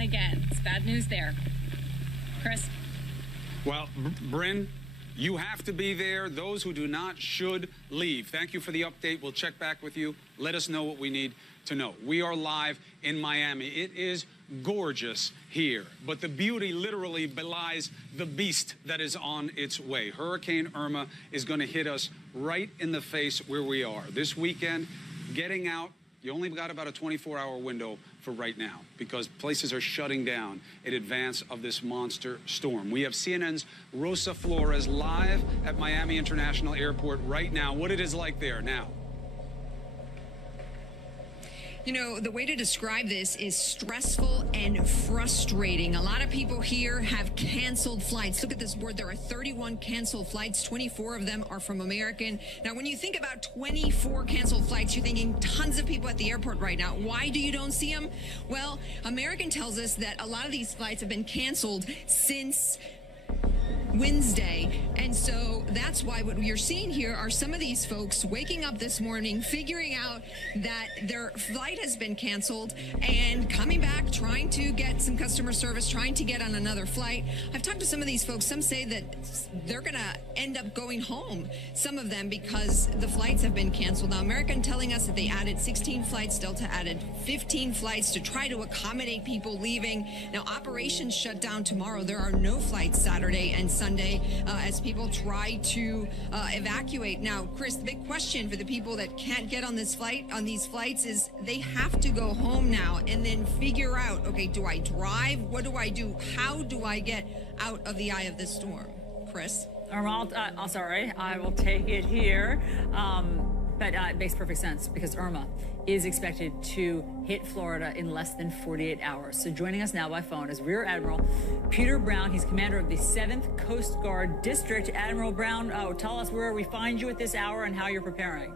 happen again. It's bad news there. Chris? Well, Bryn, you have to be there. Those who do not should leave. Thank you for the update. We'll check back with you. Let us know what we need to know. We are live in Miami. It is gorgeous here, but the beauty literally belies the beast that is on its way. Hurricane Irma is going to hit us right in the face where we are. This weekend, getting out, you only got about a 24-hour window for right now because places are shutting down in advance of this monster storm. We have CNN's Rosa Flores live at Miami International Airport right now. What it is like there now. You know, the way to describe this is stressful and frustrating. A lot of people here have canceled flights. Look at this board. There are 31 canceled flights. 24 of them are from American. Now, when you think about 24 canceled flights, you're thinking tons of people at the airport right now. Why do you don't see them? Well, American tells us that a lot of these flights have been canceled since Wednesday, and so that's why what you're seeing here are some of these folks waking up this morning, figuring out that their flight has been canceled and coming back, trying to get some customer service, trying to get on another flight. I've talked to some of these folks. Some say that they're going to end up going home, some of them, because the flights have been canceled. Now, American telling us that they added 16 flights, Delta added 15 flights to try to accommodate people leaving. Now, operations shut down tomorrow. There are no flights Saturday and Sunday as people try to evacuate. Now, Chris, the big question for the people that can't get on this flight, on these flights, is they have to go home now and then figure out, okay, do I drive? What do I do? How do I get out of the eye of this storm? Chris? Irma, sorry, I will take it here. But it makes perfect sense because Irma is expected to hit Florida in less than 48 hours. So joining us now by phone is Rear Admiral Peter Brown. He's commander of the 7th Coast Guard District. Admiral Brown, tell us where we find you at this hour and how you're preparing.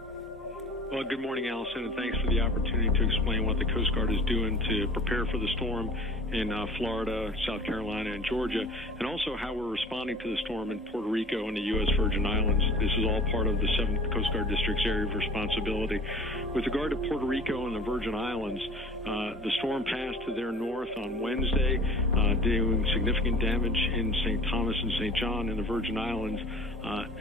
Well, good morning, Allison, and thanks for the opportunity to explain what the Coast Guard is doing to prepare for the storm in Florida, South Carolina, and Georgia, and also how we're responding to the storm in Puerto Rico and the U.S. Virgin Islands. This is all part of the 7th Coast Guard District's area of responsibility. With regard to Puerto Rico and the Virgin Islands, the storm passed to their north on Wednesday, doing significant damage in St. Thomas and St. John in the Virgin Islands,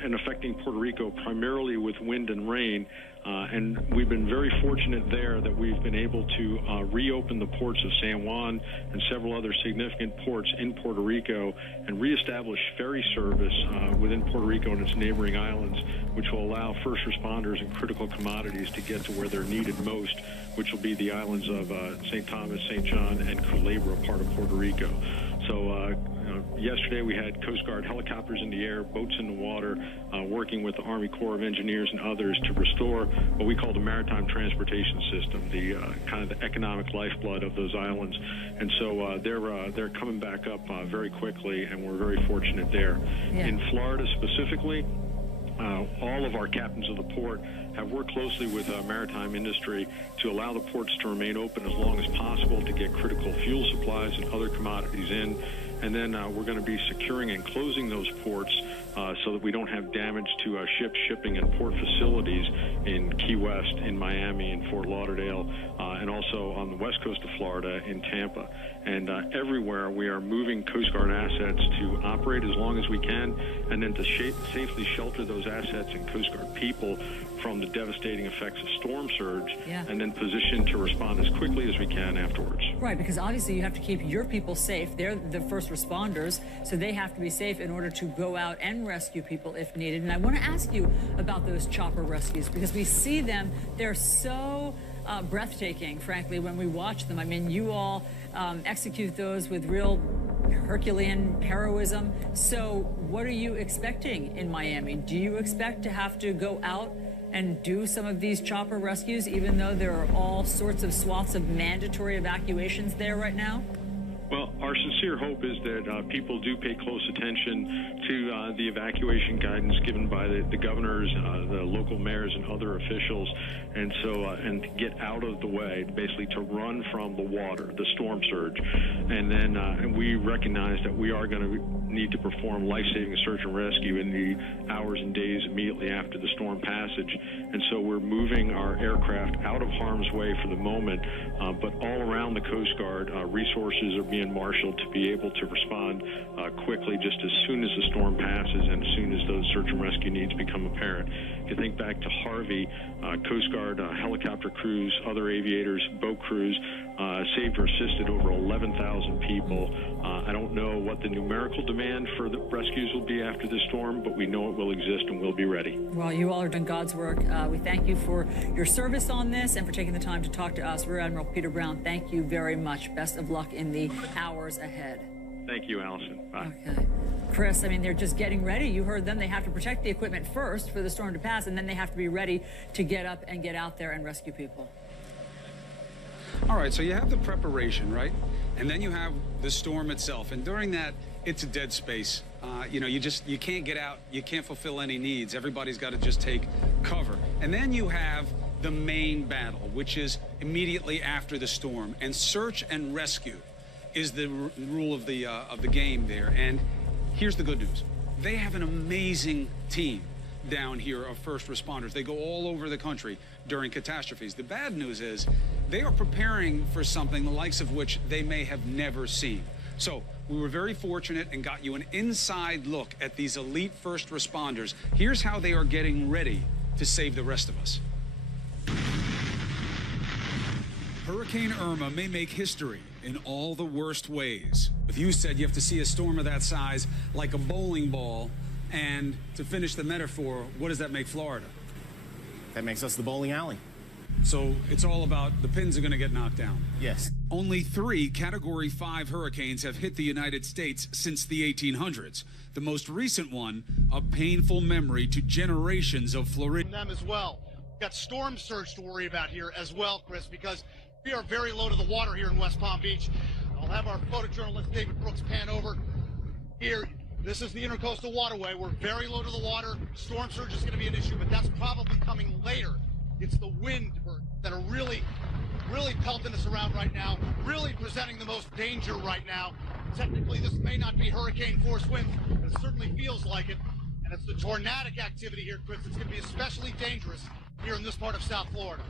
and affecting Puerto Rico primarily with wind and rain. And we've been very fortunate there that we've been able to reopen the ports of San Juan and several other significant ports in Puerto Rico and reestablish ferry service within Puerto Rico and its neighboring islands, which will allow first responders and critical commodities to get to where they're needed most, which will be the islands of St. Thomas, St. John, and Culebra, part of Puerto Rico. So yesterday we had Coast Guard helicopters in the air, boats in the water, working with the Army Corps of Engineers and others to restore what we call the maritime transportation system, the kind of the economic lifeblood of those islands. And so they're coming back up very quickly, and we're very fortunate there. Yeah. In Florida specifically, all of our captains of the port have worked closely with maritime industry to allow the ports to remain open as long as possible to get critical fuel supplies and other commodities in. And then we're going to be securing and closing those ports so that we don't have damage to ships, shipping, and port facilities in Key West, in Miami, in Fort Lauderdale, and also on the west coast of Florida in Tampa. And everywhere we are moving Coast Guard assets to operate as long as we can, and then to safely shelter those assets and Coast Guard people from the devastating effects of storm surge, and then position to respond as quickly as we can afterwards. Right, because obviously you have to keep your people safe. They're the first responders, so they have to be safe in order to go out and rescue people if needed. And I want to ask you about those chopper rescues, because we see them, they're so breathtaking, frankly, when we watch them. I mean, you all execute those with real Herculean heroism. So what are you expecting in Miami? Do you expect to have to go out and do some of these chopper rescues, even though there are all sorts of swaths of mandatory evacuations there right now? Well, our sincere hope is that people do pay close attention to the evacuation guidance given by the governors, the local mayors, and other officials, and to get out of the way, basically to run from the water, the storm surge, and then and we recognize that we are going to need to perform life-saving search and rescue in the hours and days immediately after the storm passage, and so we're moving our aircraft out of harm's way for the moment, but all around the Coast Guard, resources are being marshaled to be able to respond quickly just as soon as the storm passes and as soon as those search and rescue needs become apparent. If you think back to Harvey, Coast Guard helicopter crews, other aviators, boat crews saved or assisted over 11,000 people. I don't know what the numerical demand for the rescues will be after this storm, but we know it will exist and we'll be ready. Well, you all are doing God's work. We thank you for your service on this and for taking the time to talk to us. Rear Admiral Peter Brown, thank you very much. Best of luck in the hours ahead. Thank you, Allison. Bye. Okay. Chris, I mean, they're just getting ready. You heard them. They have to protect the equipment first for the storm to pass, and then they have to be ready to get up and get out there and rescue people. All right, so you have the preparation, right? And then you have the storm itself. And during that, it's a dead space. You know, you can't get out. You can't fulfill any needs. Everybody's got to just take cover. And then you have the main battle, which is immediately after the storm. And search and rescue is the rule of the game there. And here's the good news. They have an amazing team down here of first responders. They go all over the country during catastrophes. The bad news is they are preparing for something the likes of which they may have never seen. So we were very fortunate and got you an inside look at these elite first responders. Here's how they are getting ready to save the rest of us. Hurricane Irma may make history in all the worst ways. If you said you have to see a storm of that size like a bowling ball, and to finish the metaphor, what does that make Florida? That makes us the bowling alley. So it's all about the pins are going to get knocked down. Yes. Only 3 Category 5 hurricanes have hit the United States since the 1800s. The most recent one, a painful memory to generations of Florida. Them as well. We've got storm surge to worry about here as well, Chris, because we are very low to the water here in West Palm Beach. I'll have our photojournalist David Brooks pan over here. This is the Intercoastal Waterway. We're very low to the water. Storm surge is going to be an issue, but that's probably coming later. It's the wind that are really pelting us around right now, really presenting the most danger right now. Technically, this may not be hurricane force winds, but it certainly feels like it. And it's the tornadic activity here, Chris. It's going to be especially dangerous here in this part of South Florida.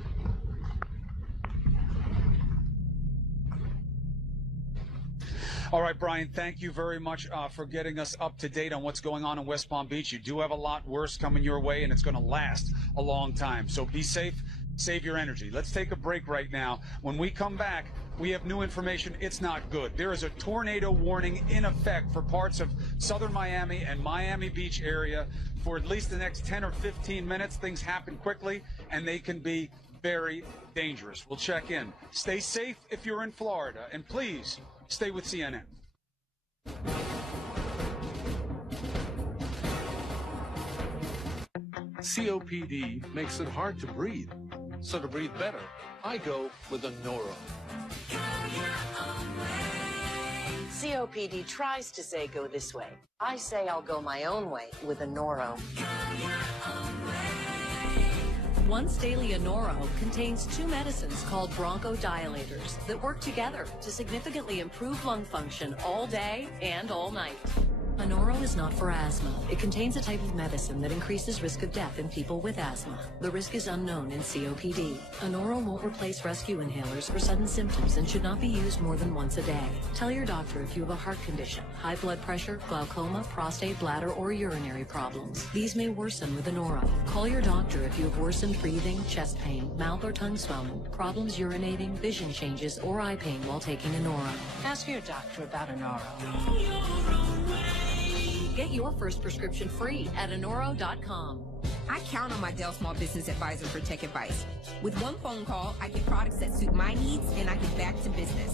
All right, Brian, thank you very much for getting us up to date on what's going on in West Palm Beach. You do have a lot worse coming your way, and it's going to last a long time. So be safe, save your energy. Let's take a break right now. When we come back, we have new information. It's not good. There is a tornado warning in effect for parts of southern Miami and Miami Beach area for at least the next 10 or 15 minutes. Things happen quickly, and they can be very dangerous. We'll check in. Stay safe if you're in Florida, and please stay with CNN. COPD makes it hard to breathe. So to breathe better, I go with a Noro. COPD tries to say go this way. I say I'll go my own way with a Noro. Once daily Anoro contains 2 medicines called bronchodilators that work together to significantly improve lung function all day and all night. Anoro is not for asthma. It contains a type of medicine that increases risk of death in people with asthma. The risk is unknown in COPD. Anoro won't replace rescue inhalers for sudden symptoms and should not be used more than once a day. Tell your doctor if you have a heart condition, high blood pressure, glaucoma, prostate, bladder, or urinary problems. These may worsen with Anoro. Call your doctor if you have worsened breathing, chest pain, mouth or tongue swelling, problems urinating, vision changes, or eye pain while taking Anoro. Ask your doctor about Anoro. Get your first prescription free at Anoro.com. I count on my Dell Small Business Advisor for tech advice. With one phone call, I get products that suit my needs and I get back to business.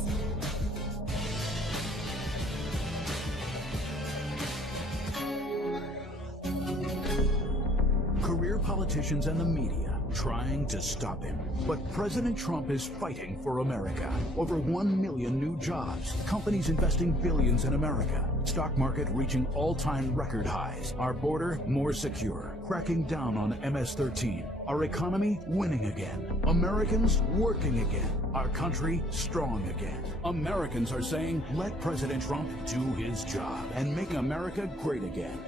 Career politicians and the media trying to stop him. But President Trump is fighting for America. Over 1 million new jobs, companies investing billions in America, stock market reaching all-time record highs, our border more secure, cracking down on MS-13, our economy winning again, Americans working again, our country strong again. Americans are saying, let President Trump do his job and make America great again.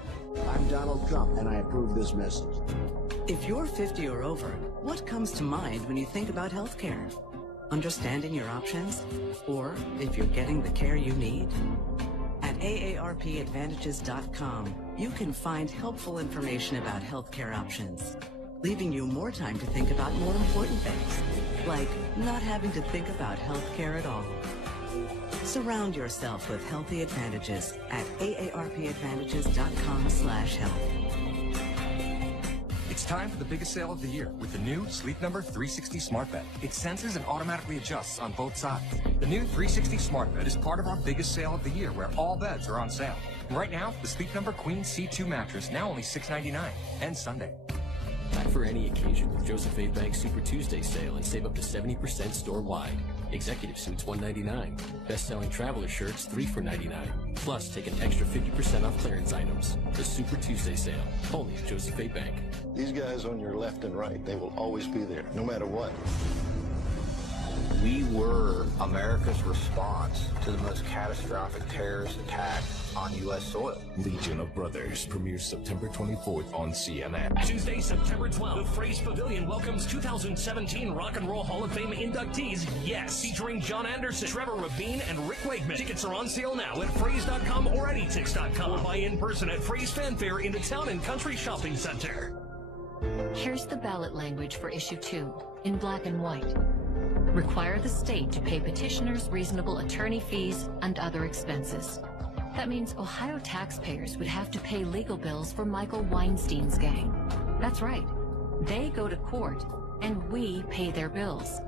I'm Donald Trump, and I approve this message. If you're 50 or over, what comes to mind when you think about health care? Understanding your options? Or if you're getting the care you need? At AARPadvantages.com, you can find helpful information about healthcare options, leaving you more time to think about more important things, like not having to think about healthcare at all. Surround yourself with healthy advantages at AARPadvantages.com/health. It's time for the biggest sale of the year with the new Sleep Number 360 Smart Bed. It senses and automatically adjusts on both sides. The new 360 Smart Bed is part of our biggest sale of the year, where all beds are on sale. And right now, the Sleep Number Queen C2 mattress, now only $6.99, ends Sunday. Pack for any occasion with Joseph A. Bank's Super Tuesday sale and save up to 70% store-wide. Executive suits $199. Best-selling traveler shirts $3 for $99. Plus, take an extra 50% off clearance items. The Super Tuesday sale, only at Joseph A. Bank. These guys on your left and right, they will always be there, no matter what. We were America's response to the most catastrophic terrorist attack on U.S. soil. Legion of Brothers premieres September 24th on CNN. Tuesday, September 12th, the Phrase Pavilion welcomes 2017 Rock and Roll Hall of Fame inductees, Yes, featuring John Anderson, Trevor Rabin, and Rick Wakeman. Tickets are on sale now at Phrase.com or anytix.com, or buy in person at Phrase Fanfare in the Town and Country Shopping Center. Here's the ballot language for issue 2, in black and white. Require the state to pay petitioners reasonable attorney fees and other expenses. That means Ohio taxpayers would have to pay legal bills for Michael Weinstein's gang. That's right. They go to court, and we pay their bills.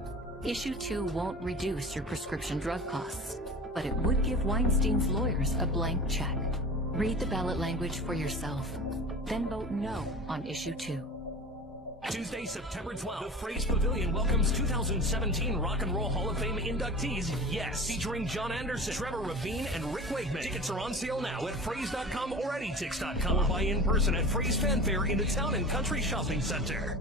Issue 2 won't reduce your prescription drug costs, but it would give Weinstein's lawyers a blank check. Read the ballot language for yourself. Then vote no on issue 2. Tuesday, September 12th, the Phrase Pavilion welcomes 2017 Rock and Roll Hall of Fame inductees, Yes, featuring John Anderson, Trevor Rabin, and Rick Wakeman. Tickets are on sale now at Phrase.com or anytix.com, or buy in person at Phrase Fanfare in the Town and Country Shopping Center.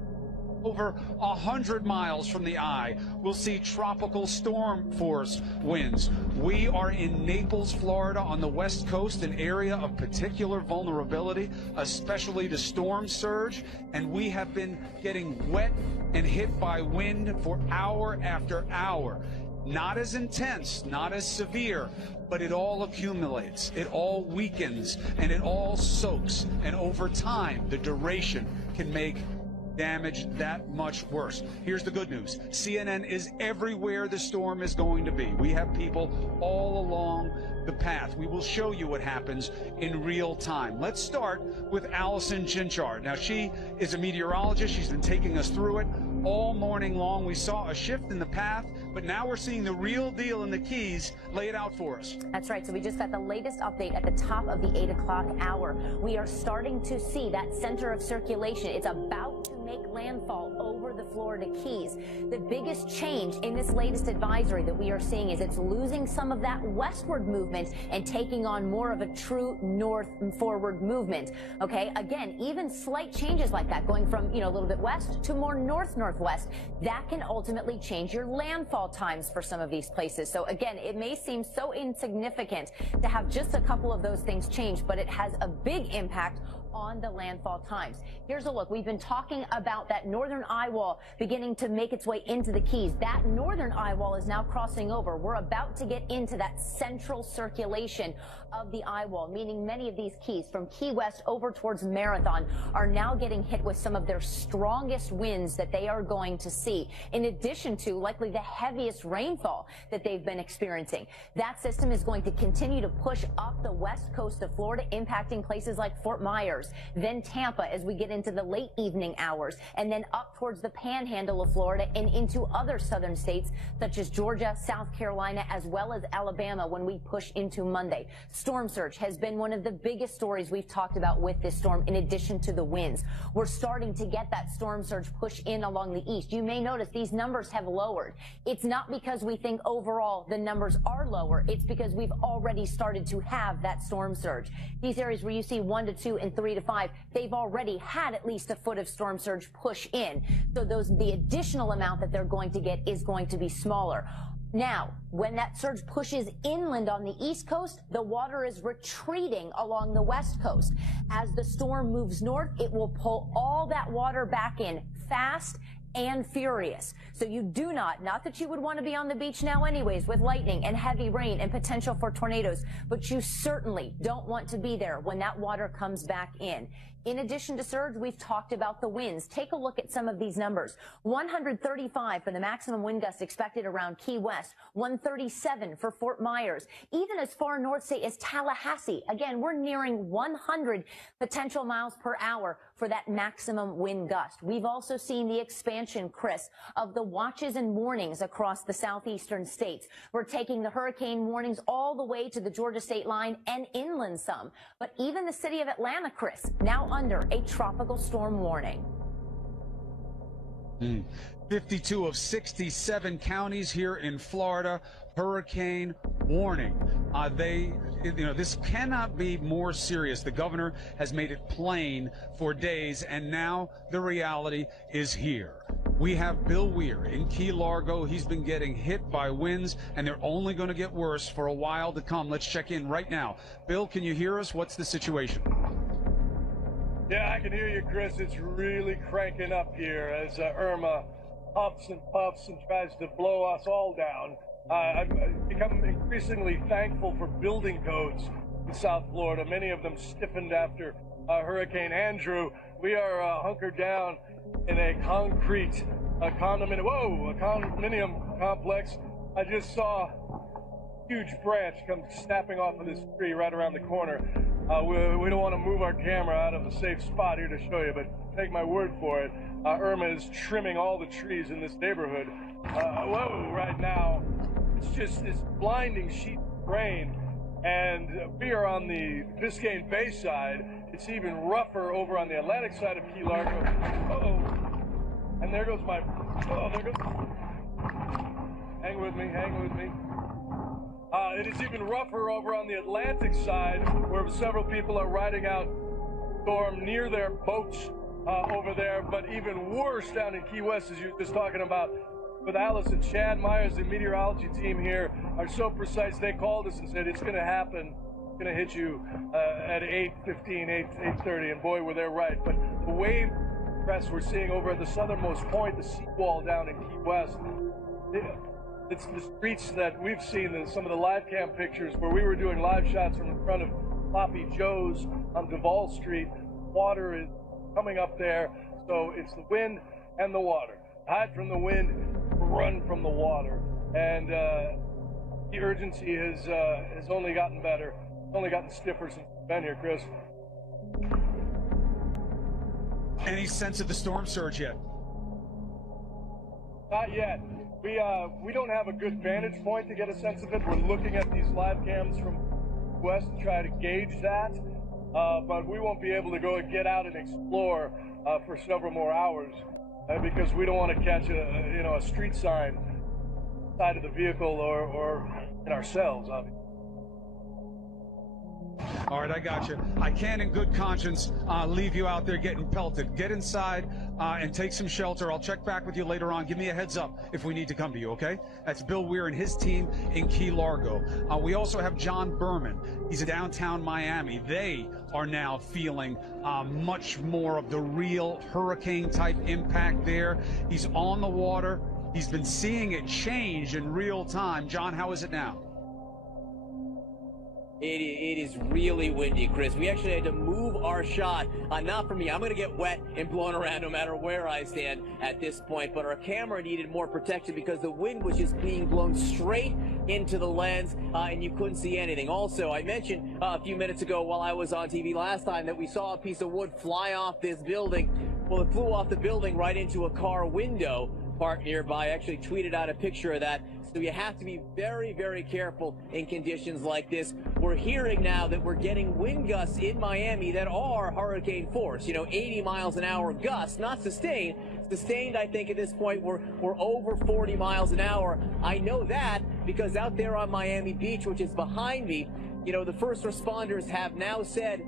Over 100 miles from the eye, we'll see tropical storm force winds. We are in Naples, Florida, on the west coast, an area of particular vulnerability, especially to storm surge, and we have been getting wet and hit by wind for hour after hour. Not as intense, not as severe, but it all accumulates, it all weakens, and it all soaks, and over time, the duration can make damage that much worse. Here's the good news. CNN is everywhere the storm is going to be. We have people all along the path. We will show you what happens in real time. Let's start with Allison Chinchard. Now, she is a meteorologist. She's been taking us through it all morning long. We saw a shift in the path, but now we're seeing the real deal in the Keys. Lay it out for us. That's right. So we just got the latest update at the top of the 8 o'clock hour. We are starting to see that center of circulation. It's about to make landfall over the Florida Keys. The biggest change in this latest advisory that we are seeing is it's losing some of that westward movement and taking on more of a true north forward movement. Okay, again, even slight changes like that, going from, a little bit west to more north-northwest, that can ultimately change your landfall times for some of these places. So again, it may seem so insignificant to have just a couple of those things change, but it has a big impact on the landfall times. Here's a look. We've been talking about that northern eye wall beginning to make its way into the Keys. That northern eye wall is now crossing over. We're about to get into that central circulation of the eye wall, meaning many of these keys from Key West over towards Marathon are now getting hit with some of their strongest winds that they are going to see, in addition to likely the heaviest rainfall that they've been experiencing. That system is going to continue to push up the west coast of Florida, impacting places like Fort Myers, hours, then Tampa as we get into the late evening hours, and then up towards the panhandle of Florida and into other southern states such as Georgia, South Carolina, as well as Alabama when we push into Monday. Storm surge has been one of the biggest stories we've talked about with this storm, in addition to the winds. We're starting to get that storm surge push in along the east. You may notice these numbers have lowered. It's not because we think overall the numbers are lower. It's because we've already started to have that storm surge. These areas where you see 1 to 2 and 3 to 5, they've already had at least a foot of storm surge push in. So the additional amount that they're going to get is going to be smaller. Now, when that surge pushes inland on the east coast, the water is retreating along the west coast. As the storm moves north, it will pull all that water back in fast and furious. So you do not that you would want to be on the beach now anyways with lightning and heavy rain and potential for tornadoes, but you certainly don't want to be there when that water comes back in. In addition to surge, we've talked about the winds. Take a look at some of these numbers. 135 for the maximum wind gust expected around Key West, 137 for Fort Myers, even as far north, say, as Tallahassee. Again, we're nearing 100 potential miles per hour for that maximum wind gust. We've also seen the expansion, Chris, of the watches and warnings across the southeastern states. We're taking the hurricane warnings all the way to the Georgia state line and inland some. But even the city of Atlanta, Chris, now under a tropical storm warning. 52 of 67 counties here in Florida, hurricane warning. This cannot be more serious. The governor has made it plain for days, and now the reality is here. We have Bill Weir in Key Largo. He's been getting hit by winds, and they're only going to get worse for a while to come. Let's check in right now. Bill, can you hear us? What's the situation? Yeah, I can hear you, Chris. It's really cranking up here as Irma puffs and puffs and tries to blow us all down. I've become increasingly thankful for building codes in South Florida. Many of them stiffened after Hurricane Andrew. We are hunkered down in a concrete condominium complex. I just saw a huge branch come snapping off of this tree right around the corner. We don't want to move our camera out of a safe spot here to show you, but take my word for it. Irma is trimming all the trees in this neighborhood. Right now, it's just this blinding sheet of rain, and we are on the Biscayne Bay side. It's even rougher over on the Atlantic side of Key Largo. And there goes hang with me. It is even rougher over on the Atlantic side, where several people are riding out storm near their boats over there, but even worse down in Key West, as you were just talking about, with Alice and Chad Myers, the meteorology team here, are so precise. They called us and said, it's going to happen. It's going to hit you at 8:15, 8:30, and boy, were they right. But the wave press we're seeing over at the southernmost point, the seawall down in Key West, it's the streets that we've seen, some of the live cam pictures where we were doing live shots from in front of Sloppy Joe's on Duval Street. Water is coming up there, so it's the wind and the water. Hide from the wind, run from the water. And the urgency has only gotten better. It's only gotten stiffer since we've been here, Chris. Any sense of the storm surge yet? Not yet. We don't have a good vantage point to get a sense of it. We're looking at these live cams from west to try to gauge that, but we won't be able to go and get out and explore for several more hours because we don't want to catch a street sign side of the vehicle or in ourselves, obviously. All right, I got you. I can't in good conscience leave you out there getting pelted. Get inside and take some shelter. I'll check back with you later on. Give me a heads up if we need to come to you, okay? That's Bill Weir and his team in Key Largo. We also have John Berman. He's in downtown Miami. They are now feeling much more of the real hurricane-type impact there. He's on the water. He's been seeing it change in real time. John, how is it now? It is really windy, Chris. We actually had to move our shot. Not for me. I'm going to get wet and blown around no matter where I stand at this point. But our camera needed more protection because the wind was just being blown straight into the lens, and you couldn't see anything. Also, I mentioned a few minutes ago while I was on TV last time that we saw a piece of wood fly off this building. Well, it flew off the building right into a car window parked nearby. I actually tweeted out a picture of that. So you have to be very, very careful in conditions like this. We're hearing now that we're getting wind gusts in Miami that are hurricane force. 80 miles an hour gusts, not sustained. Sustained, I think, at this point, we're over 40 miles an hour. I know that because out there on Miami Beach, which is behind me, the first responders have now said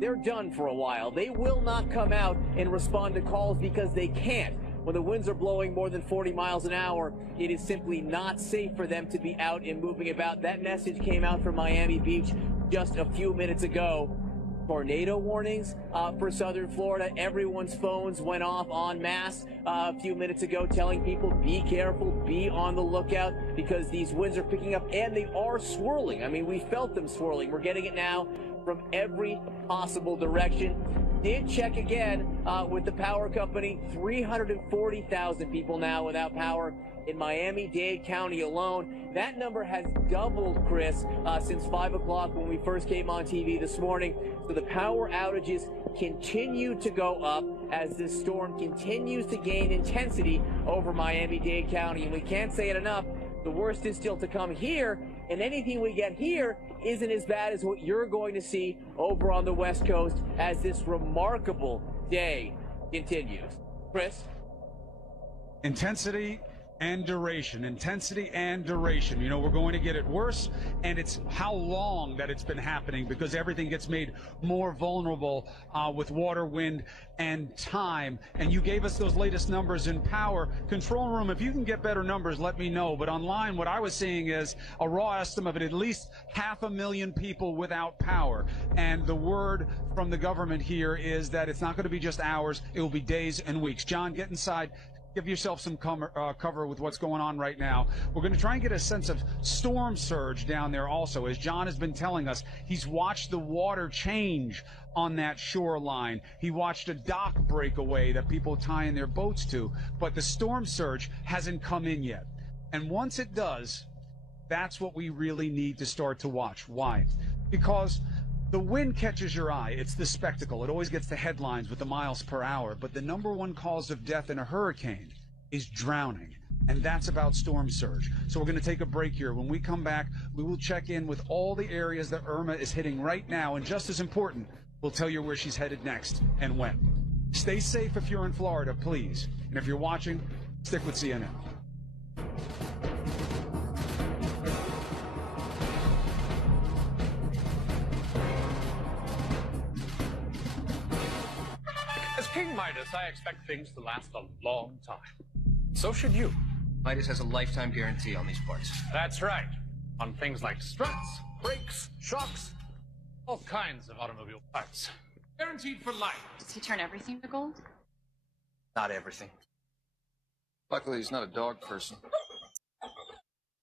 they're done for a while. They will not come out and respond to calls because they can't. When the winds are blowing more than 40 miles an hour, it is simply not safe for them to be out and moving about. That message came out from Miami Beach just a few minutes ago. Tornado warnings for southern Florida. Everyone's phones went off en masse a few minutes ago, telling people be careful, be on the lookout, because these winds are picking up and they are swirling. I mean, we felt them swirling. We're getting it now from every possible direction. Did check again with the power company. 340,000 people now without power in Miami-Dade County alone. That number has doubled, Chris, since 5 o'clock when we first came on TV this morning. So the power outages continue to go up as this storm continues to gain intensity over Miami-Dade County. And we can't say it enough. The worst is still to come here, and anything we get here isn't as bad as what you're going to see over on the West Coast as this remarkable day continues. Chris? Intensity and duration. Intensity and duration. We're going to get it worse, and it's how long that it's been happening, because everything gets made more vulnerable with water, wind, and time. And you gave us those latest numbers in power. Control room, if you can get better numbers, let me know. But online, what I was seeing is a raw estimate of at least 500,000 people without power. And the word from the government here is that it's not going to be just hours, it will be days and weeks. John, get inside. Give yourself some cover with what's going on right now. We're going to try and get a sense of storm surge down there also. As John has been telling us, he's watched the water change on that shoreline. He watched a dock break away that people tie in their boats to, but the storm surge hasn't come in yet. And once it does, that's what we really need to start to watch. Why? Because the wind catches your eye. It's the spectacle. It always gets the headlines with the miles per hour. But the #1 cause of death in a hurricane is drowning. And that's about storm surge. So we're going to take a break here. When we come back, we will check in with all the areas that Irma is hitting right now. And just as important, we'll tell you where she's headed next and when. Stay safe if you're in Florida, please. And if you're watching, stick with CNN. As King Midas, I expect things to last a long time. So should you. Midas has a lifetime guarantee on these parts. That's right. On things like struts, brakes, shocks, all kinds of automobile parts. Guaranteed for life. Does he turn everything to gold? Not everything. Luckily, he's not a dog person.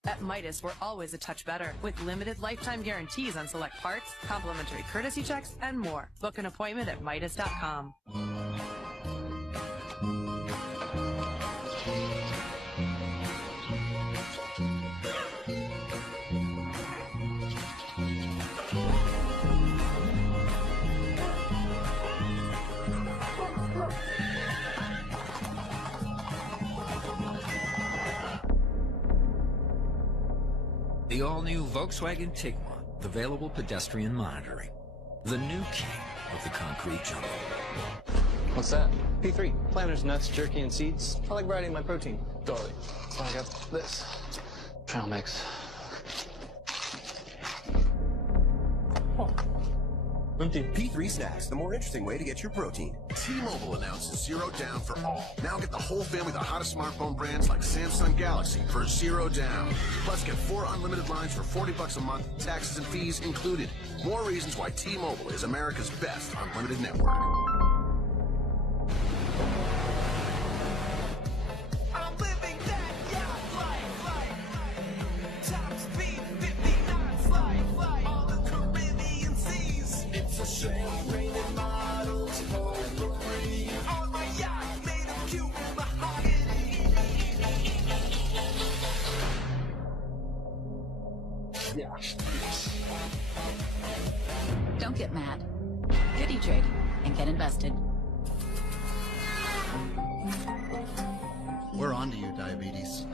At Midas, we're always a touch better, with limited lifetime guarantees on select parts, complimentary courtesy checks, and more. Book an appointment at Midas.com. The all-new Volkswagen Tiguan with available pedestrian monitoring. The new king of the concrete jungle. What's that? P3. Planters, nuts, jerky, and seeds. I like variety in my protein. Totally. So I got this. Trail mix. P3 Snacks, the more interesting way to get your protein. T-Mobile announces $0 down for all. Now get the whole family the hottest smartphone brands like Samsung Galaxy for $0 down. Plus get 4 unlimited lines for $40 a month, taxes and fees included. More reasons why T-Mobile is America's best unlimited network. I'm living that yacht life. Top speed 59 fly. All the Caribbean. Don't get mad. Get E-Trade and get invested. We're on to you, diabetes.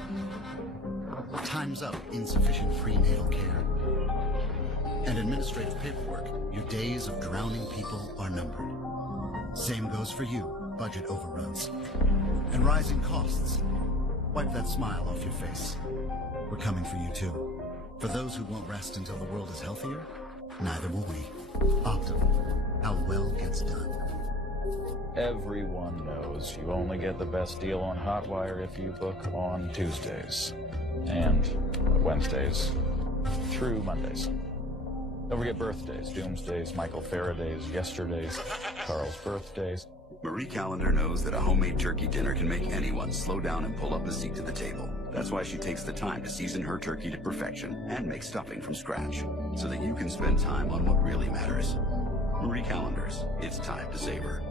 Time's up, insufficient prenatal care. And administrative paperwork, your days of drowning people are numbered. Same goes for you, budget overruns. And rising costs. Wipe that smile off your face. We're coming for you too. For those who won't rest until the world is healthier, neither will we. Optum, how well gets done. Everyone knows you only get the best deal on Hotwire if you book on Tuesdays and Wednesdays through Mondays. Don't forget birthdays, Doomsdays, Michael Faraday's, Yesterdays, Carl's birthdays. Marie Callender knows that a homemade turkey dinner can make anyone slow down and pull up a seat to the table. That's why she takes the time to season her turkey to perfection and make stuffing from scratch, so that you can spend time on what really matters. Marie Callender's, it's time to savor.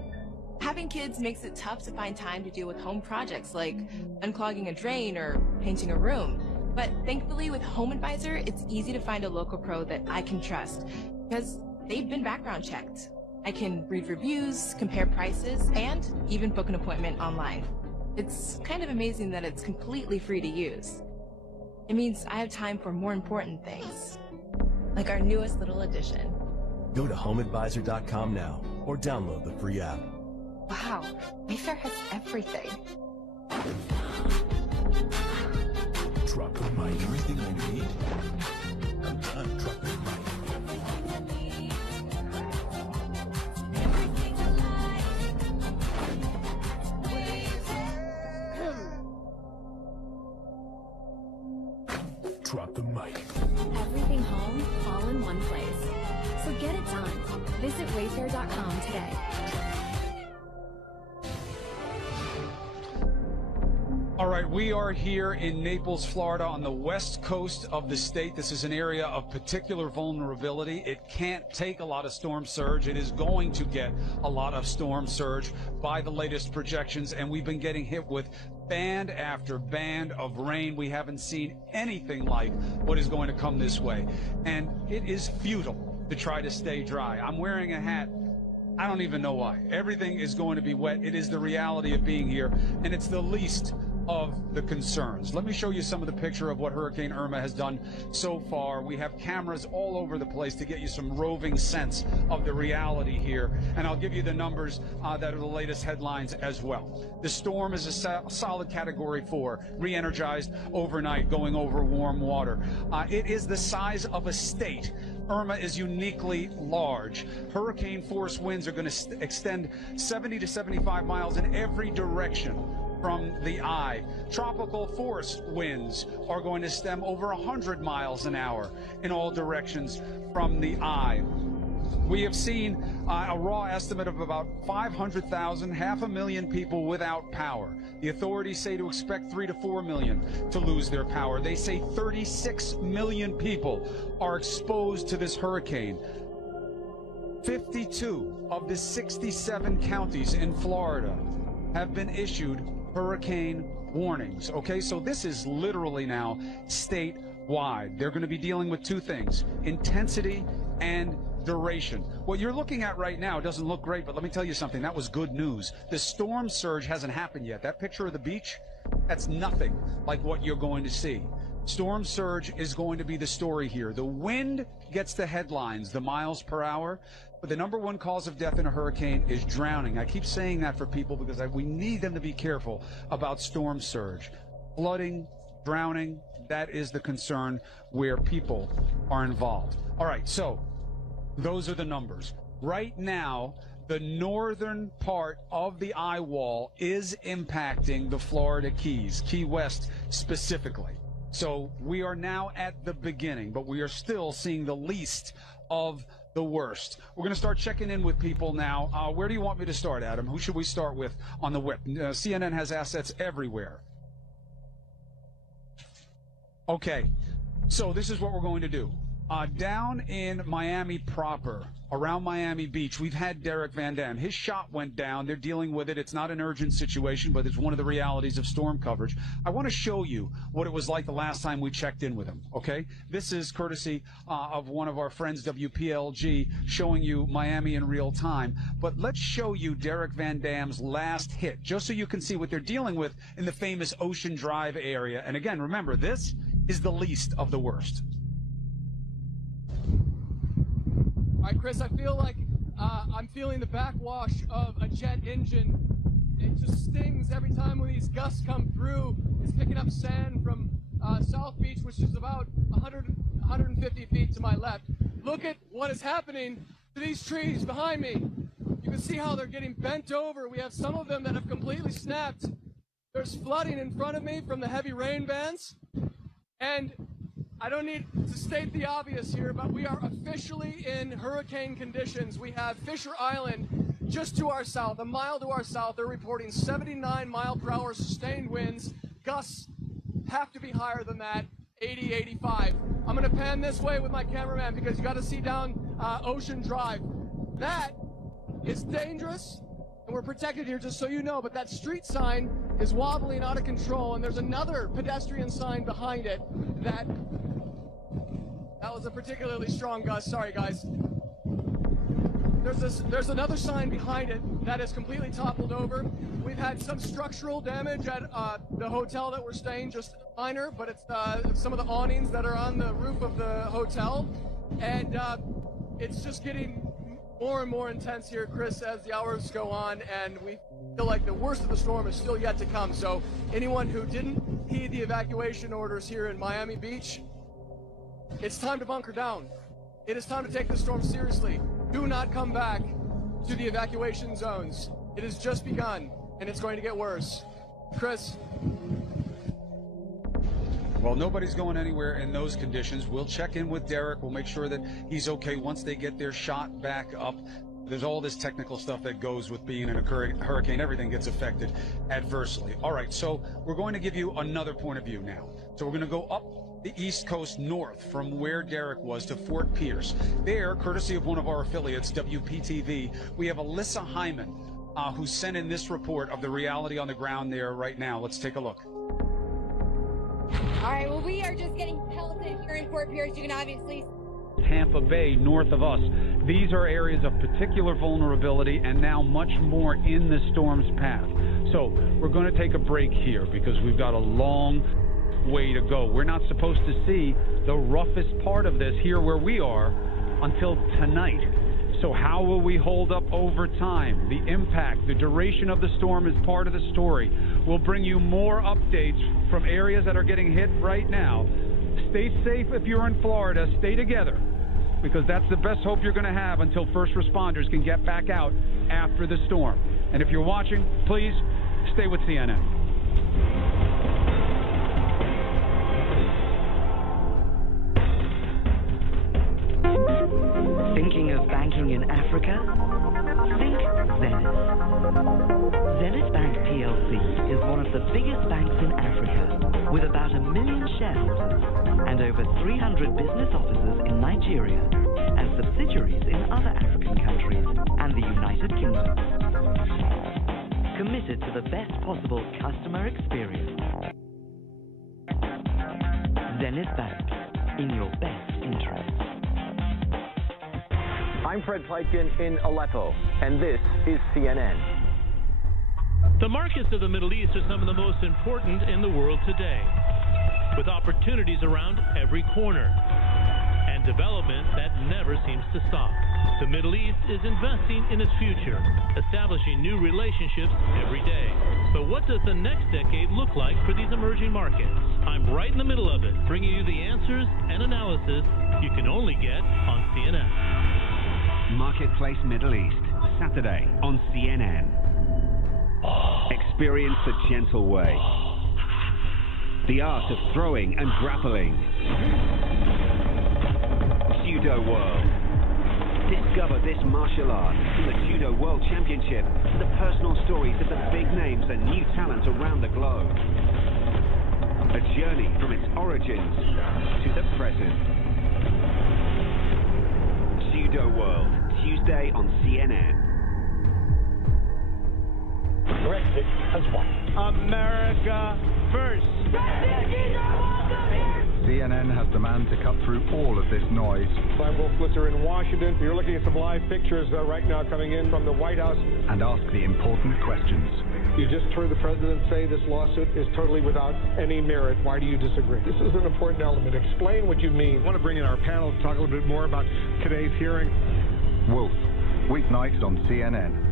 Having kids makes it tough to find time to deal with home projects like unclogging a drain or painting a room. But thankfully with Home Advisor, it's easy to find a local pro that I can trust because they've been background checked. I can read reviews, compare prices, and even book an appointment online. It's kind of amazing that it's completely free to use. It means I have time for more important things, like our newest little addition. Go to homeadvisor.com now or download the free app. Wow, Mayfair has everything. Drop the mic. Everything I need. I'm done. Drop the mic. Drop the mic. Everything home, all in one place. So get it done. Visit wayfair.com today. All right, we are here in Naples, Florida, on the west coast of the state. This is an area of particular vulnerability. It can't take a lot of storm surge. It is going to get a lot of storm surge by the latest projections, and we've been getting hit with band after band of rain. We haven't seen anything like what is going to come this way, and it is futile to try to stay dry. I'm wearing a hat. I don't even know why. Everything is going to be wet. It is the reality of being here, and it's the least of the concerns. Let me show you some of the picture of what Hurricane Irma has done so far. We have cameras all over the place to get you some roving sense of the reality here, and I'll give you the numbers that are the latest headlines as well. The storm is a solid Category 4, re-energized overnight, going over warm water. It is the size of a state. Irma is uniquely large. Hurricane force winds are going to extend 70 to 75 miles in every direction from the eye. Tropical force winds are going to stem over 100 miles an hour in all directions from the eye. We have seen a raw estimate of about 500,000, 500,000 people without power. The authorities say to expect 3 to 4 million to lose their power. They say 36 million people are exposed to this hurricane. 52 of the 67 counties in Florida have been issued hurricane warnings. Okay, so this is literally now statewide. They're going to be dealing with two things: intensity and duration. What you're looking at right now doesn't look great, but let me tell you something. That was good news. The storm surge hasn't happened yet. That picture of the beach, that's nothing like what you're going to see. Storm surge is going to be the story here. The wind gets the headlines, the miles per hour, but the number one cause of death in a hurricane is drowning. I keep saying that for people because we need them to be careful about storm surge. Flooding, drowning, that is the concern where people are involved. All right, so those are the numbers. Right now, the northern part of the eye wall is impacting the Florida Keys, Key West specifically. So we are now at the beginning, but we are still seeing the least of the worst. We're going to start checking in with people now. Where do you want me to start, Adam? Who should we start with on the whip? CNN has assets everywhere. Okay, so this is what we're going to do. Down in Miami proper, around Miami Beach, we've had Derek Van Dam. His shot went down. They're dealing with it. It's not an urgent situation, but it's one of the realities of storm coverage. I want to show you what it was like the last time we checked in with him, okay? This is courtesy of one of our friends, WPLG, showing you Miami in real time. But let's show you Derek Van Dam's last hit, just so you can see what they're dealing with in the famous Ocean Drive area. And again, remember, this is the least of the worst. All right, Chris, I feel like I'm feeling the backwash of a jet engine. It just stings every time when these gusts come through. It's picking up sand from South Beach, which is about 150 feet to my left. Look at what is happening to these trees behind me. You can see how they're getting bent over. We have some of them that have completely snapped. There's flooding in front of me from the heavy rain bands. And I don't need to state the obvious here, but we are officially in hurricane conditions. We have Fisher Island just to our south, a mile to our south. They're reporting 79 mile per hour sustained winds. Gusts have to be higher than that, 80, 85. I'm going to pan this way with my cameraman because you got to see down Ocean Drive. That is dangerous, and we're protected here, just so you know, but that street sign is wobbling out of control, and there's another pedestrian sign behind it that was a particularly strong gust. Sorry, guys. There's another sign behind it that is completely toppled over. We've had some structural damage at the hotel that we're staying, just minor, but it's some of the awnings that are on the roof of the hotel. And it's just getting more and more intense here, Chris, as the hours go on, and we feel like the worst of the storm is still yet to come. So anyone who didn't heed the evacuation orders here in Miami Beach, it's time to bunker down. It is time to take this storm seriously. Do not come back to the evacuation zones. It has just begun, and it's going to get worse. Chris? Well, nobody's going anywhere in those conditions. We'll check in with Derek. We'll make sure that he's okay once they get their shot back up. There's all this technical stuff that goes with being in a hurricane. Everything gets affected adversely. All right, so we're going to give you another point of view now. So we're going to go up the East Coast north from where Derek was to Fort Pierce. There, courtesy of one of our affiliates, WPTV, we have Alyssa Hyman, who sent in this report of the reality on the ground there right now. Let's take a look. All right, well, we are just getting pelted here in Fort Pierce. You can obviously Tampa Bay, north of us. These are areas of particular vulnerability and now much more in the storm's path. So we're going to take a break here because we've got a long way to go. We're not supposed to see the roughest part of this here where we are until tonight. So how will we hold up over time? The impact, the duration of the storm is part of the story. We'll bring you more updates from areas that are getting hit right now. Stay safe if you're in Florida. Stay together, because that's the best hope you're going to have until first responders can get back out after the storm. And if you're watching, please stay with CNN. Thinking of banking in Africa? Think Zenith. Zenith Bank PLC is one of the biggest banks in Africa, with about 1 million shareholders and over 300 business offices in Nigeria and subsidiaries in other African countries and the United Kingdom. Committed to the best possible customer experience. Zenith Bank, in your best interest. I'm Fred Pleitgen in Aleppo, and this is CNN. The markets of the Middle East are some of the most important in the world today, with opportunities around every corner and development that never seems to stop. The Middle East is investing in its future, establishing new relationships every day. But what does the next decade look like for these emerging markets? I'm right in the middle of it, bringing you the answers and analysis you can only get on CNN. Marketplace Middle East, Saturday on CNN. Experience the gentle way, the art of throwing and grappling. Judo World. Discover this martial art from the Judo World Championship to the personal stories of the big names and new talent around the globe. A journey from its origins to the present. Pseudo World, Tuesday on CNN. Brexit has won. America first. Refugees are welcome here. CNN has demand to cut through all of this noise. I'm Wolf Blitzer in Washington. You're looking at some live pictures right now coming in from the White House. And ask the important questions. You just heard the president say this lawsuit is totally without any merit. Why do you disagree? This is an important element. Explain what you mean. I want to bring in our panel to talk a little bit more about today's hearing. Wolf, weeknights on CNN.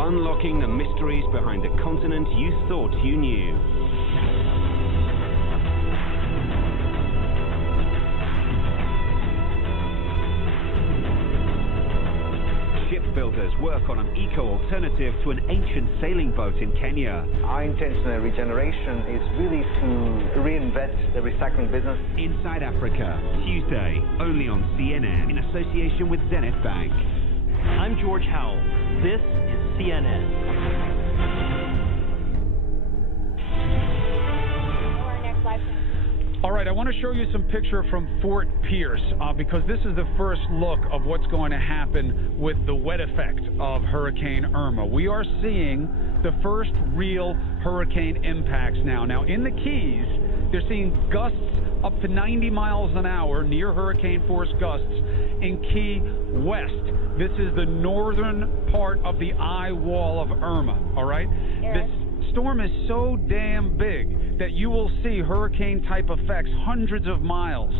Unlocking the mysteries behind the continent you thought you knew. Shipbuilders work on an eco-alternative to an ancient sailing boat in Kenya. Our intention in regeneration is really to reinvent the recycling business. Inside Africa, Tuesday, only on CNN, in association with Zenith Bank. I'm George Howell. This is CNN. All right, I want to show you some picture from Fort Pierce because this is the first look of what's going to happen with the wet effect of Hurricane Irma. We are seeing the first real hurricane impacts now. Now, in the Keys, they're seeing gusts up to 90 miles an hour, near hurricane force gusts in Key West. This is the northern part of the eye wall of Irma, all right? This storm is so damn big that you will see hurricane-type effects hundreds of miles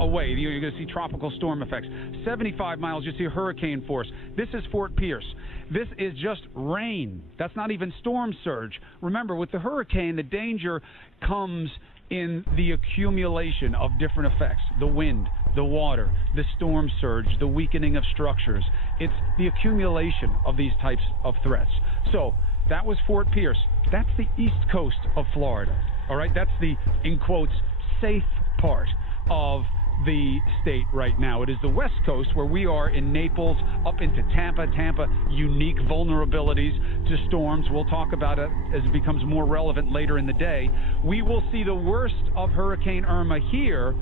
away. You're going to see tropical storm effects. 75 miles, you see hurricane force. This is Fort Pierce. This is just rain. That's not even storm surge. Remember, with the hurricane, the danger comes in the accumulation of different effects. The wind, the water, the storm surge, the weakening of structures. It's the accumulation of these types of threats. So that was Fort Pierce. That's the east coast of Florida. All right, that's the, in quotes, safe part of the state right now. It is the west coast where we are in Naples up into Tampa. Tampa, unique vulnerabilities to storms. We'll talk about it as it becomes more relevant later in the day. We will see the worst of Hurricane Irma here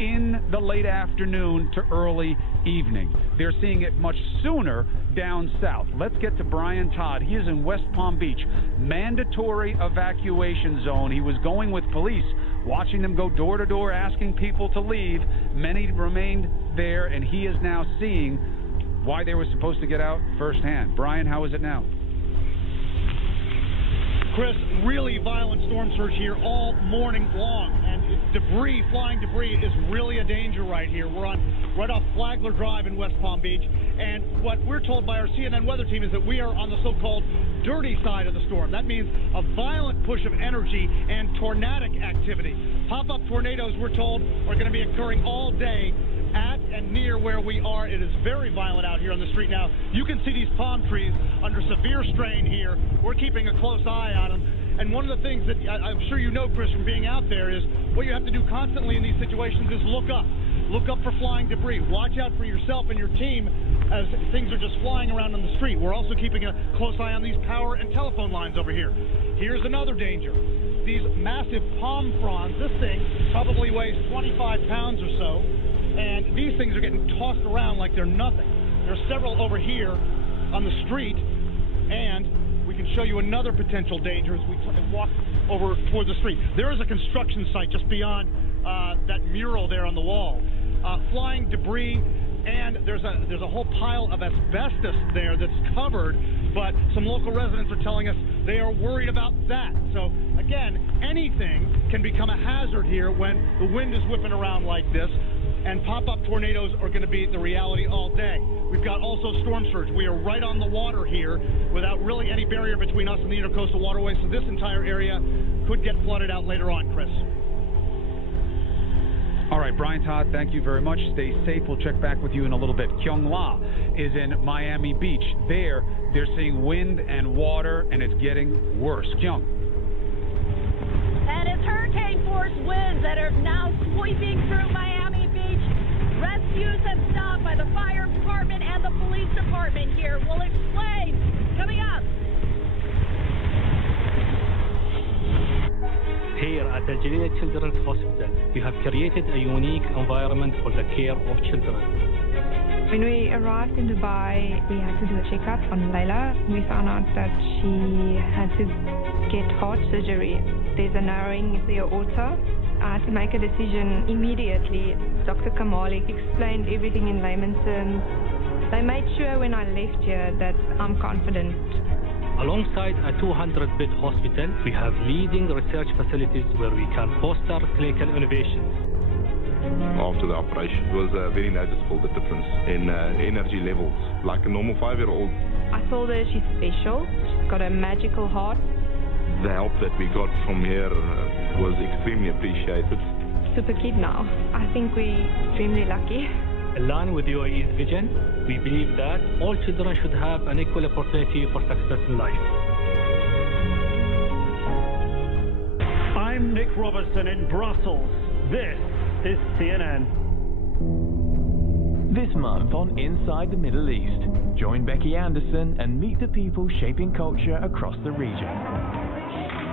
in the late afternoon to early evening. They're seeing it much sooner down south. Let's get to Brian Todd. He is in West Palm Beach. Mandatory evacuation zone. He was going with police, watching them go door to door, asking people to leave. Many remained there, and he is now seeing why they were supposed to get out firsthand. Brian, how is it now? Chris, really violent storm surge here all morning long, and debris, flying debris, is really a danger right here. We're on right off Flagler Drive in West Palm Beach, and what we're told by our CNN weather team is that we are on the so-called dirty side of the storm. That means a violent push of energy and tornadic activity. Pop-up tornadoes, we're told, are going to be occurring all day at and near where we are. It is very violent out here on the street now. You can see these palm trees under severe strain here. We're keeping a close eye on them. And one of the things that I'm sure you know, Chris, from being out there is what you have to do constantly in these situations is look up. Look up for flying debris. Watch out for yourself and your team as things are just flying around on the street. We're also keeping a close eye on these power and telephone lines over here. Here's another danger. These massive palm fronds, this thing probably weighs 25 pounds or so, and these things are getting tossed around like they're nothing. There are several over here on the street, and we can show you another potential danger as we walk over towards the street. There is a construction site just beyond that mural there on the wall. Flying debris, and there's a whole pile of asbestos there that's covered, but some local residents are telling us they are worried about that. So again, anything can become a hazard here when the wind is whipping around like this, and pop-up tornadoes are going to be the reality all day. We've got also storm surge. We are right on the water here without really any barrier between us and the intercoastal waterway, so this entire area could get flooded out later on, Chris. All right, Brian Todd, thank you very much. Stay safe. We'll check back with you in a little bit. Kyung La is in Miami Beach. There, they're seeing wind and water, and it's getting worse. Kyung. And it's hurricane-force winds that are now sweeping through Miami Beach. Rescues have stopped by the fire department and the police department here. We'll explain coming up. Here at the Geneva Children's Hospital, we have created a unique environment for the care of children. When we arrived in Dubai, we had to do a checkup on Layla. We found out that she had to get heart surgery. There's a narrowing of the aorta. I had to make a decision immediately. Dr. Kamali explained everything in layman's terms. They made sure when I left here that I'm confident. Alongside a 200-bed hospital, we have leading research facilities where we can foster clinical innovations. After the operation, it was very noticeable, the difference in energy levels, like a normal 5-year-old. I told her she's special, she's got a magical heart. The help that we got from here was extremely appreciated. Super kid now. I think we're extremely lucky. Aligned with UAE's vision, we believe that all children should have an equal opportunity for success in life. I'm Nick Robertson in Brussels. This is CNN. This month on Inside the Middle East, join Becky Anderson and meet the people shaping culture across the region.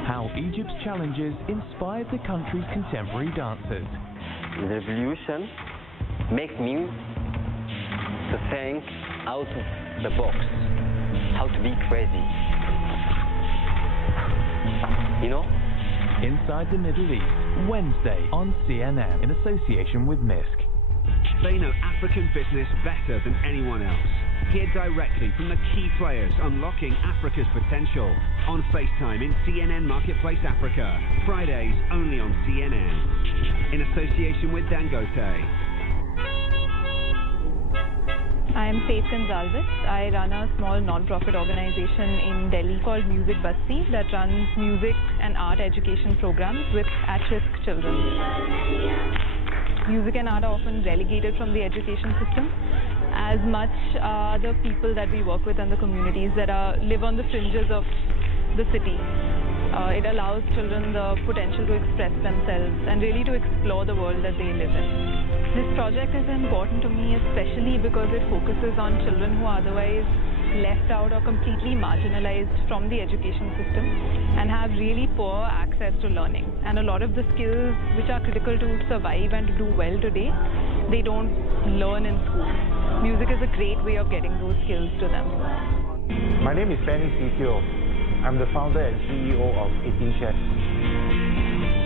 How Egypt's challenges inspired the country's contemporary dancers. The revolution make me to think out of the box, how to be crazy, you know? Inside the Middle East, Wednesday on CNN in association with MISC. They know African business better than anyone else. Hear directly from the key players unlocking Africa's potential on FaceTime in CNN Marketplace Africa, Fridays only on CNN, in association with Dangote. I'm Faith Gonzalez. I run a small non-profit organization in Delhi called Music Basti that runs music and art education programs with at-risk children. Music and art are often relegated from the education system. As much the people that we work with and the communities that live on the fringes of the city. It allows children the potential to express themselves and really to explore the world that they live in. This project is important to me especially because it focuses on children who are otherwise left out or completely marginalized from the education system and have really poor access to learning. And a lot of the skills which are critical to survive and to do well today, they don't learn in school. Music is a great way of getting those skills to them. My name is Benny Sitio. I'm the founder and CEO of 18 Chefs.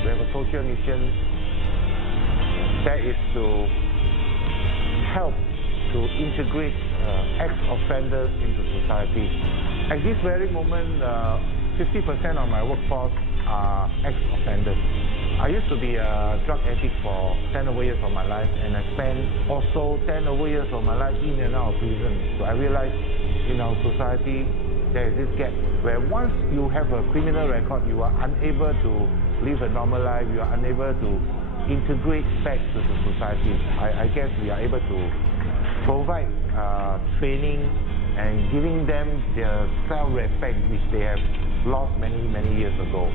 We have a social mission that is to help to integrate ex-offenders into society. At this very moment, 50% of my workforce are ex-offenders. I used to be a drug addict for 10 over years of my life, and I spent also 10 over years of my life in and out of prison. So I realized in our society there is this gap where once you have a criminal record, you are unable to live a normal life, you are unable to integrate back to the society. I guess we are able to provide training and giving them the self-respect which they have lost many, many years ago.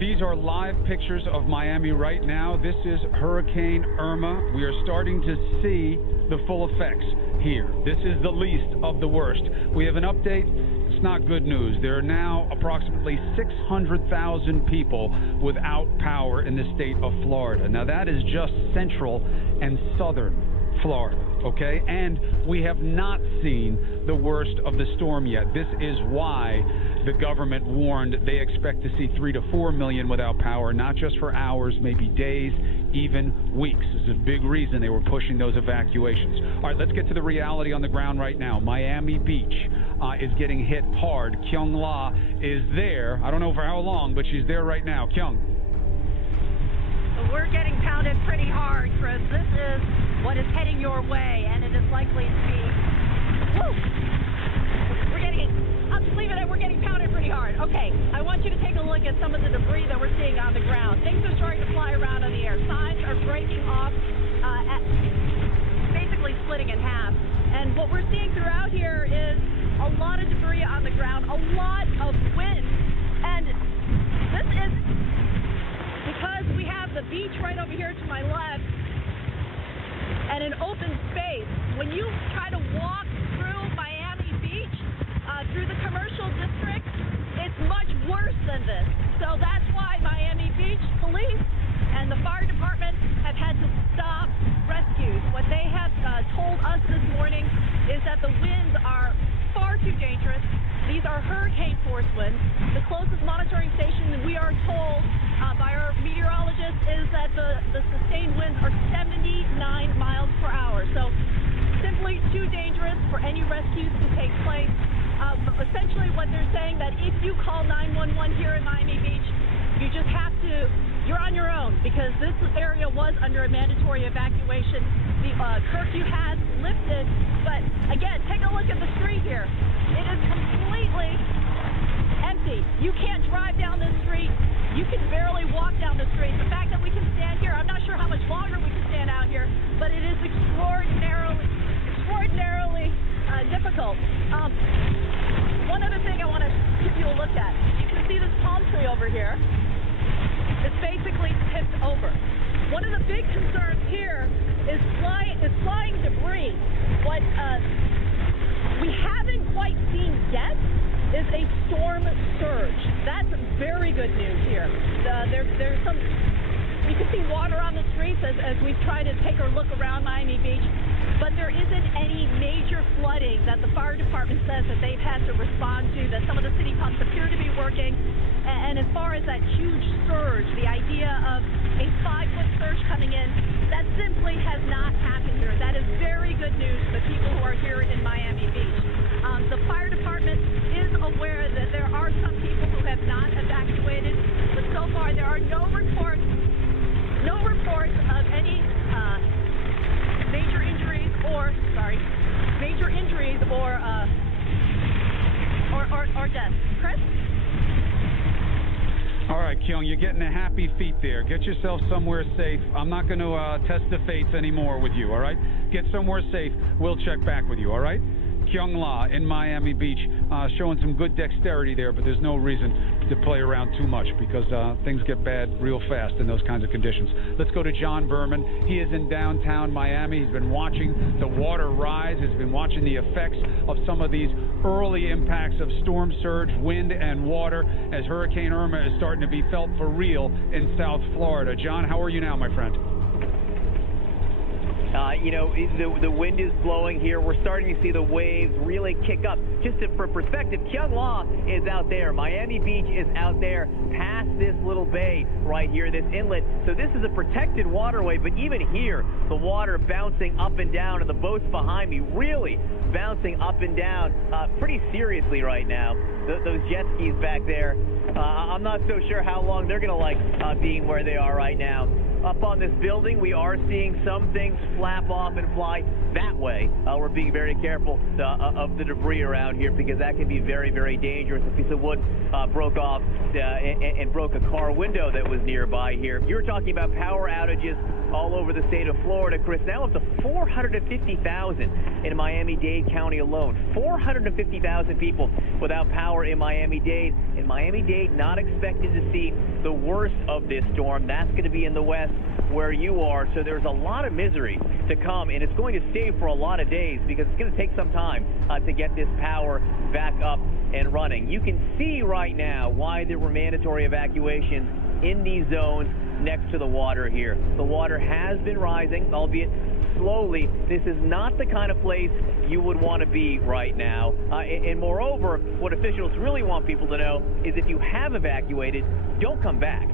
These are live pictures of Miami right now. This is Hurricane Irma. We are starting to see the full effects here. This is the least of the worst. We have an update. It's not good news. There are now approximately 600,000 people without power in the state of Florida. Now that is just central and southern Florida, okay? And we have not seen the worst of the storm yet. This is why the government warned they expect to see 3 to 4 million without power, not just for hours, maybe days, even weeks. This is a big reason they were pushing those evacuations. All right, let's get to the reality on the ground right now. Miami Beach is getting hit hard. Kyung La is there. I don't know for how long, but she's there right now. Kyung. We're getting pounded pretty hard, Chris. This is what is heading your way, and it is likely to be... Woo! I'm just leaving it. We're getting pounded pretty hard. Okay, I want you to take a look at some of the debris that we're seeing on the ground. Things are starting to fly around in the air. Signs are breaking off, basically splitting in half. And what we're seeing throughout here is a lot of debris on the ground, a lot of wind. And this is because we have the beach right over here to my left and an open space. When you try to walk through Miami Beach, through the commercial district, it's much worse than this. So that's why Miami Beach police and the fire department have had to stop rescues. What they have told us this morning is that the winds are far too dangerous. These are hurricane force winds. The closest monitoring station we are told by our meteorologist is that the sustained winds are 79 miles per hour. So simply too dangerous for any rescues to take place. Essentially what they're saying that if you call 911 here in Miami Beach, you just have to, you're on your own because this area was under a mandatory evacuation. The curfew has lifted, but again, take a look at the street here. It is completely empty. You can't drive down this street. You can barely walk down the street. The fact that we can stand here, I'm not sure how much longer we can stand out here, but it is extraordinarily difficult. One other thing I want to give you a look at. You can see this palm tree over here. It's basically tipped over. One of the big concerns here is flying debris. What we haven't quite seen yet is a storm surge. That's very good news here. There's some... You can see water on the streets as we try to take a look around Miami Beach, but there isn't any major flooding that the fire department says that they've had to respond to, that some of the city pumps appear to be working. And as far as that huge surge, the idea of a 5-foot surge coming in, that simply has not happened here. That is very good news for the people who are here in Miami Beach. The fire department is aware that there are some people who have not evacuated, but so far there are no reports of any major injuries or deaths. Chris? All right, Kyung, you're getting a happy feet there. Get yourself somewhere safe. I'm not going to test the fates anymore with you, all right? Get somewhere safe. We'll check back with you, all right? Kyung La in Miami Beach, showing some good dexterity there, but there's no reason to play around too much because things get bad real fast in those kinds of conditions. Let's go to John Berman. He is in downtown Miami. He's been watching the water rise. He's been watching the effects of some of these early impacts of storm surge, wind, and water as Hurricane Irma is starting to be felt for real in South Florida. John, how are you now, my friend? You know, the wind is blowing here. We're starting to see the waves really kick up. Just for perspective, Kyung-la is out there. Miami Beach is out there past this little bay right here, this inlet. So this is a protected waterway, but even here, the water bouncing up and down, and the boats behind me really bouncing up and down pretty seriously right now. Those jet skis back there, I'm not so sure how long they're going to like being where they are right now. Up on this building, we are seeing some things flap off and fly that way. We're being very careful of the debris around here because that can be very, very dangerous. A piece of wood broke off and broke a car window that was nearby here. You were talking about power outages all over the state of Florida, Chris. Now up to 450,000 in Miami-Dade County alone. 450,000 people without power in Miami-Dade. In Miami-Dade, not expected to see the worst of this storm. That's going to be in the west where you are. So there's a lot of misery to come, and it's going to stay for a lot of days because it's going to take some time to get this power back up and running. You can see right now why there were mandatory evacuations in these zones next to the water here. The water has been rising, albeit slowly. This is not the kind of place you would want to be right now. And moreover, what officials really want people to know is if you have evacuated, don't come back.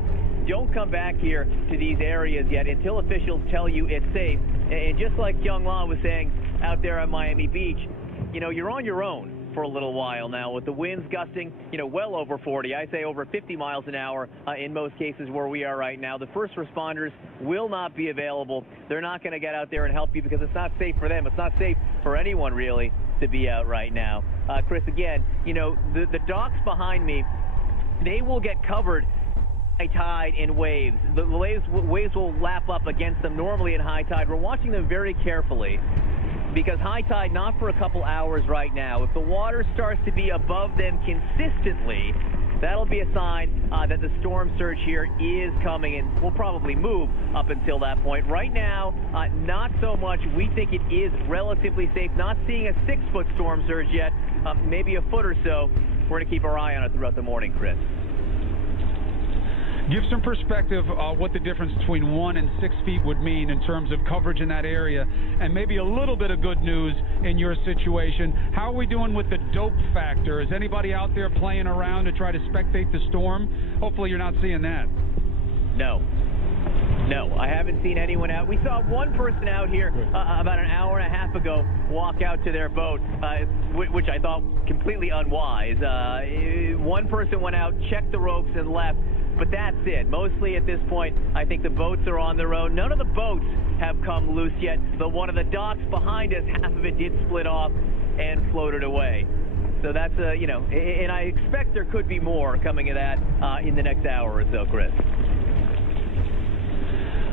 Don't come back here to these areas yet until officials tell you it's safe. And just like Kyung-la was saying out there at Miami Beach, you know, you're on your own for a little while now with the winds gusting, you know, well over 40. I say over 50 miles an hour in most cases where we are right now. The first responders will not be available. They're not going to get out there and help you because it's not safe for them. It's not safe for anyone really to be out right now. Chris, again, you know, the docks behind me, they will get covered high tide and waves. The waves will lap up against them normally at high tide. We're watching them very carefully because high tide not for a couple hours right now. If the water starts to be above them consistently, that'll be a sign that the storm surge here is coming and will probably move up until that point. Right now, not so much. We think it is relatively safe. Not seeing a 6-foot storm surge yet, maybe a foot or so. We're going to keep our eye on it throughout the morning, Chris. Give some perspective what the difference between 1 and 6 feet would mean in terms of coverage in that area, and maybe a little bit of good news in your situation. How are we doing with the dope factor? Is anybody out there playing around to try to spectate the storm? Hopefully you're not seeing that. No, I haven't seen anyone out. We saw one person out here about an hour and a half ago walk out to their boat, which I thought completely unwise. One person went out, checked the ropes, and left. But that's it. Mostly at this point, I think the boats are on their own. None of the boats have come loose yet. The one of the docks behind us, half of it did split off and floated away. So that's, you know, and I expect there could be more coming of that in the next hour or so, Chris.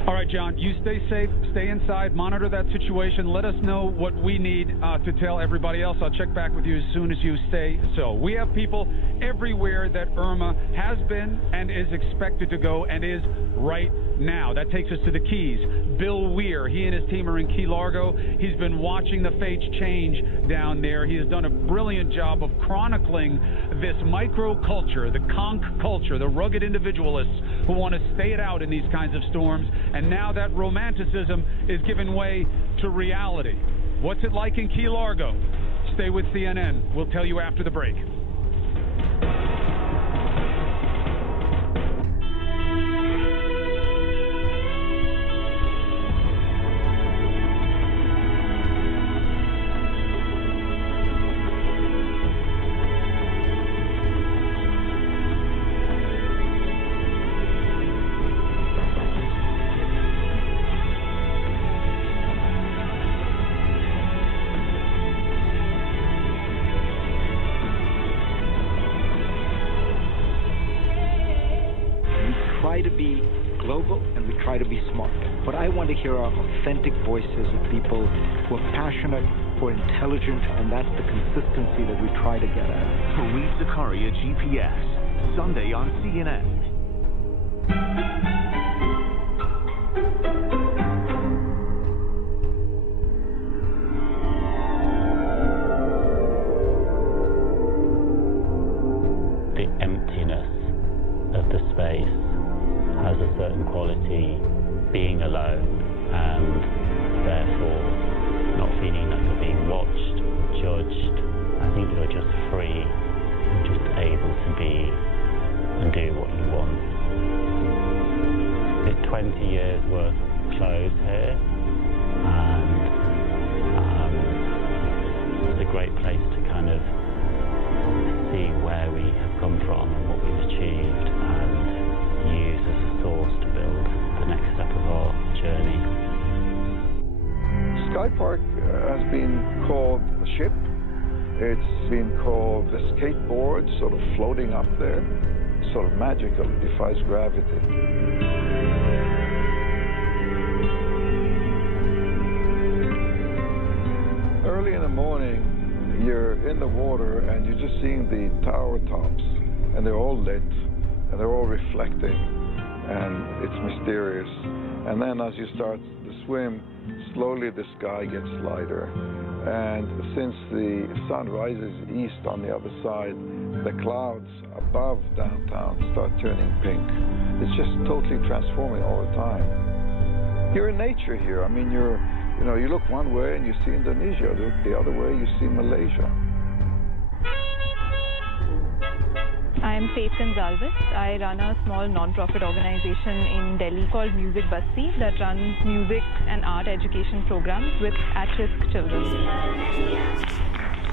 All right, John, you stay safe, stay inside, monitor that situation. Let us know what we need to tell everybody else. I'll check back with you as soon as you stay so. We have people everywhere that Irma has been and is expected to go and is right now. That takes us to the Keys. Bill Weir, he and his team are in Key Largo. He's been watching the fates change down there. He has done a brilliant job of chronicling this microculture, the conch culture, the rugged individualists who want to stay it out in these kinds of storms. And now that romanticism is giving way to reality. What's it like in Key Largo? Stay with CNN. We'll tell you after the break. To hear our authentic voices of people who are passionate, who are intelligent, and that's the consistency that we try to get at. Fareed Zakaria GPS, Sunday on CNN. The emptiness of the space has a certain quality. Being alone and therefore not feeling like you're being watched, judged. I think you're just free, just able to be and do what you want. There's 20 years worth of clothes here, and it's a great place to kind of see where we have come from and what we've achieved, and use as a source to build the next step of our journey. Sky Park has been called a ship. It's been called a skateboard, sort of floating up there. Sort of magical, it defies gravity. Early in the morning, you're in the water and you're just seeing the tower tops, and they're all lit and they're all reflecting, and it's mysterious. And then as you start to swim, slowly the sky gets lighter, and since the sun rises east on the other side, the clouds above downtown start turning pink. It's just totally transforming all the time. You're in nature here. I mean, you look one way and you see Indonesia, you look the other way, you see Malaysia. I'm Faith Gonzalez. I run a small non-profit organization in Delhi called Music Basti that runs music and art education programs with at-risk children.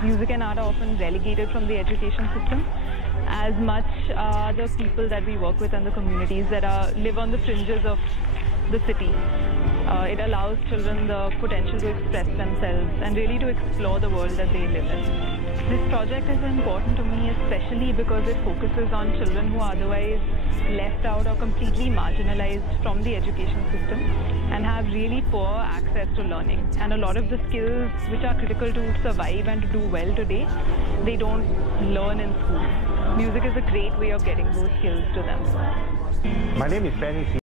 Music and art are often relegated from the education system. As much the people that we work with and the communities that live on the fringes of the city. It allows children the potential to express themselves and really to explore the world that they live in. This project is important to me especially because it focuses on children who are otherwise left out or completely marginalized from the education system and have really poor access to learning. And a lot of the skills which are critical to survive and to do well today, they don't learn in school. Music is a great way of getting those skills to them. My name is Benny.